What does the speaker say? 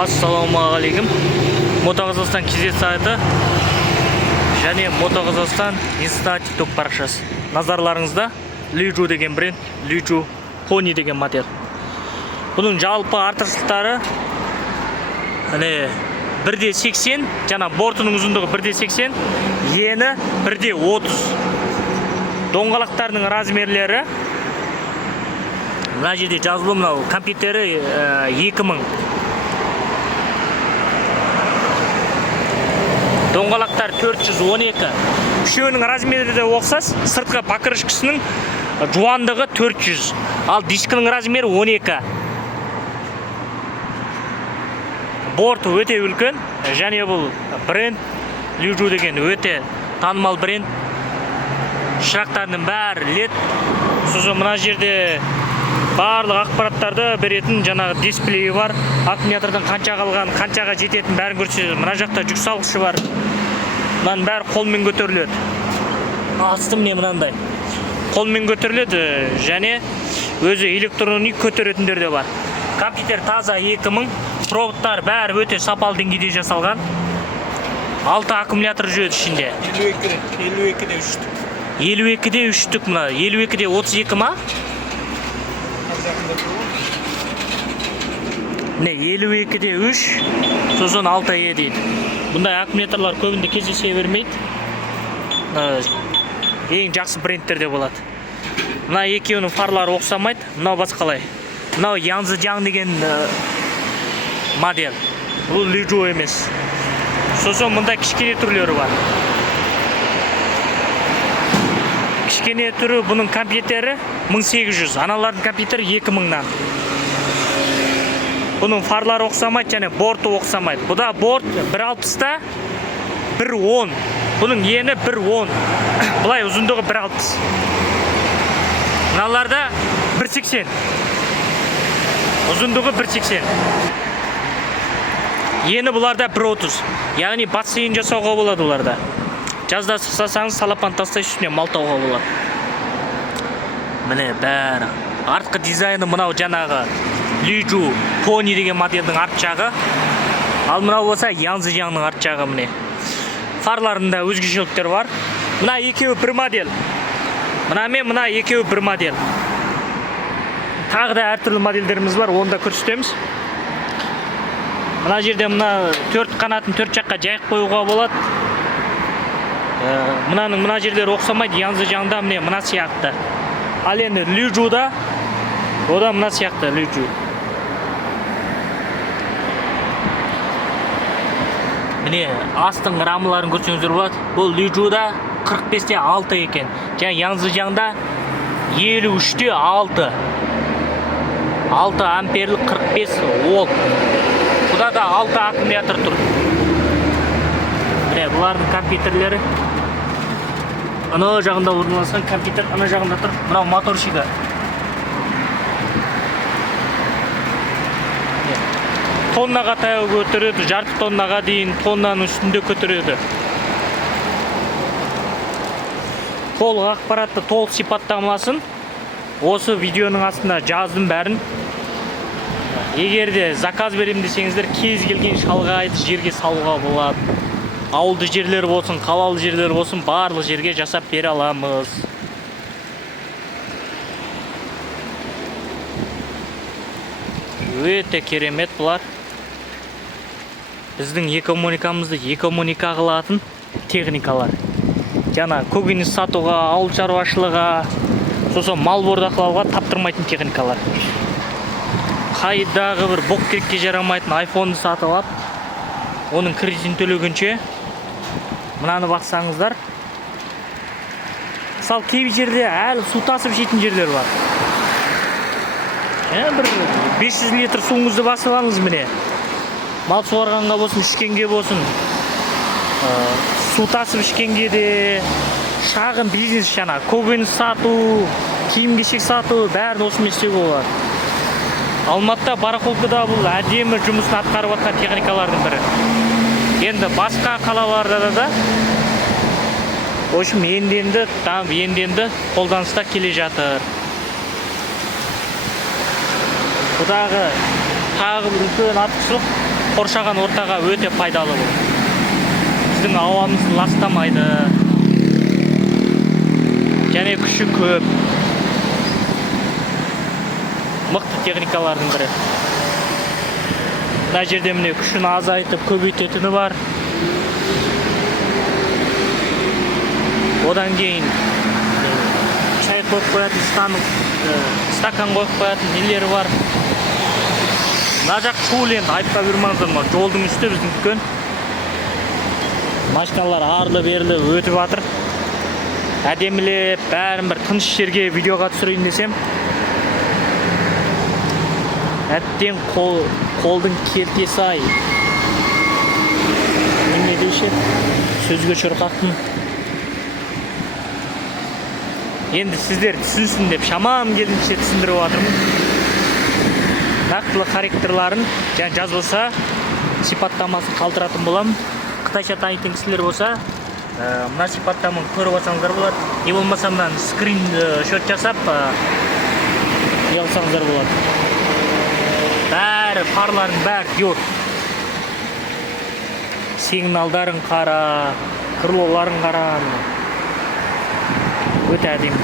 Ассалаумағалейкум. Мото Қазақстан кезет сайты және Мото Қазақстан Инста TikTok парақшасы. Назарларыңызда Liju деген бренд, Liju Pony деген модель. Бұның жалпы артықшылықтары 1.80, жана бортының ұзындығы 1.80, ені 1.30. Доңғалақтарының размерлері мына жерде жазылып, мынау компьютері 2000. Доңғалақтар 412. Үшеуінің размері де оқсас, сыртқы покрышкасының жуандығы 400, ал дискінің размері 12. Борт өте үлкен, және бұл бренд Liju деген өте танымал бренд. Шырақтарының бәрі LED. Сосын мына жерде барлық ақпараттарды беретін жаңағы дисплейі бар. Аккумулятордан қанша қалған, қаншаға жететін бәрін көрсетеді. Мына жақта жүк салғышы бар. Мынаның бәрі қолмен көтеріледі. Асты міне мынандай. Қолмен көтеріледі, және өзі электроник көтеретіндер де бар. Компьютер таза 2000, проводтар бәрі өте сапалы деңгейде жасалған. 6 аккумулятор жүреді ішінде. 52-де 3 түк. 52-де 3 түк мына. 52-де 32 ма? Не, 52-де 3, сосын 6E дейді. Бұндай аккумуляторлар көбінде кездесе бермейді. Ең жақсы брендтерде болады. Мына екеуінің фарлары ұқсамайды, мынау басқалай. Мынау Yanzhang деген модель. Бұл Liju емес. Сосын мұнда кішкене түрлері бар. Кішкене түрі бұның компьютері 1800, аналардың компьютері 2000-нан. Бұның фарлары оқсамайды, және борты оқсамайды. Бұда борт 1.60-та 1.10. Бұның ені 1.10. Бұлай ұзындығы 1.60. Мыналарда 1.80. Ұзындығы 1.80. Ені бұларда 1.30. Яғни бассейн жасауға болады бұларда. Жазда сықсасаңыз салапан тастай үстіне малтауға болады. Міне бәрі. Артқы дизайны мынау жаңағы Liju Pony деген модельдің арт жағы. Ал мынау болса Yanzhangның арт жағы міне. Фарларында өзгешеліктер бар. Мына екеуі бір модель. Мына мен мына екеуі бір модель. Тағы да әртүрлі модельдеріміз бар, оны да көрсетеміз. Мына жерде мына 4 қанатын 4 жаққа жайып қоюға болады. Мынаның мына жерлері оқсамайды, Yanzhangда міне мына сияқты. Ал енді Liju'да ода мына сияқты Liju. Міне астың рамаларын көрсеңіздер болады. Бұл Liju'да 45-те 6 екен. Және Yanzhangда 53-те 6. 6 амперлік 45 вольт. Бұда да 6 аккумулятор тұр. Міне бұлардың компьютерлері. Ана жағында орналасқан компьютер, ана жағында тұр. Мынау моторшығы. Тоннаға таяу көтереді, жарты тоннаға дейін тоннаның үстінде көтереді. Толық ақпаратты, толық сипаттамасын осы видеоның астында жаздым бәрін. Егер де заказ берем десеңіздер, кез келген шалғай жерге салуға болады. Ауылды жерлер болсын, қалалы жерлер болсын, барлық жерге жасап бере аламыз. Өте керемет бұлар. Біздің экономикамызды экономика қылатын техникалар. Жаңа көкөніс сатуға, ауыл шаруашылығы, сосын мал бордақылауға таптырмайтын техникалар. Қайдағы бір боқ керекке жарамайтын iPhone-ды сатып алып, оның кредитін төлегенше мынаны бақсаңыздар. Мысалы кейбір жерде әлі су тасып жейтін жерлер бар. Бір 500 литр суыңызды басып алыңыз міне. Мал суарғанға болсын, ішкенге болсын, су тасып ішкенге де, шағын бизнес жаңа, көкөніс сату, киім-кешек сату, бәрін осымен істеуге болады. Алматыда барахолкада бұл әдемі жұмысын атқарып жатқан техникалардың бірі. Енді басқа қалаларда да в общем енді қолданыста келе жатыр. Бұдағы тағы бір үлкен артықшылық қоршаған ортаға өте пайдалы бұл. Біздің ауамызды ластамайды. Және күші көп. Мықты техникалардың бірі. Мына жерде міне күшін азайтып көбейтетіні бар. Одан кейін чай қойып қоятын стакан қойып қоятын нелері бар. Мына жақ шул енді айтпа бермаңыздар, жолдың үсті біздің дүкен. Машиналар арлы берлі өтіп жатыр. Әдемілеп, бәрін бір тыныш жерге видеоға түсірейін десем, әттең қолдың кертесі ай. Не деуші? Сөзге шұрқақтың. Енді сіздер түсінсін деп шамам келгенше түсіндіріп жатырмын. Нақтылы характерларын жазылса, сипаттамасын қалдыратын боламын. Қытайша танитын кісілер болса, мына сипаттаманы көріп алсаңыздар болады. Не болмаса мынаны скриншот жасап, не алсаңыздар болады. Бәрі, фарлардың бәрі диод. Сигналдарын қара, крылоларын қара. Өте әдемі.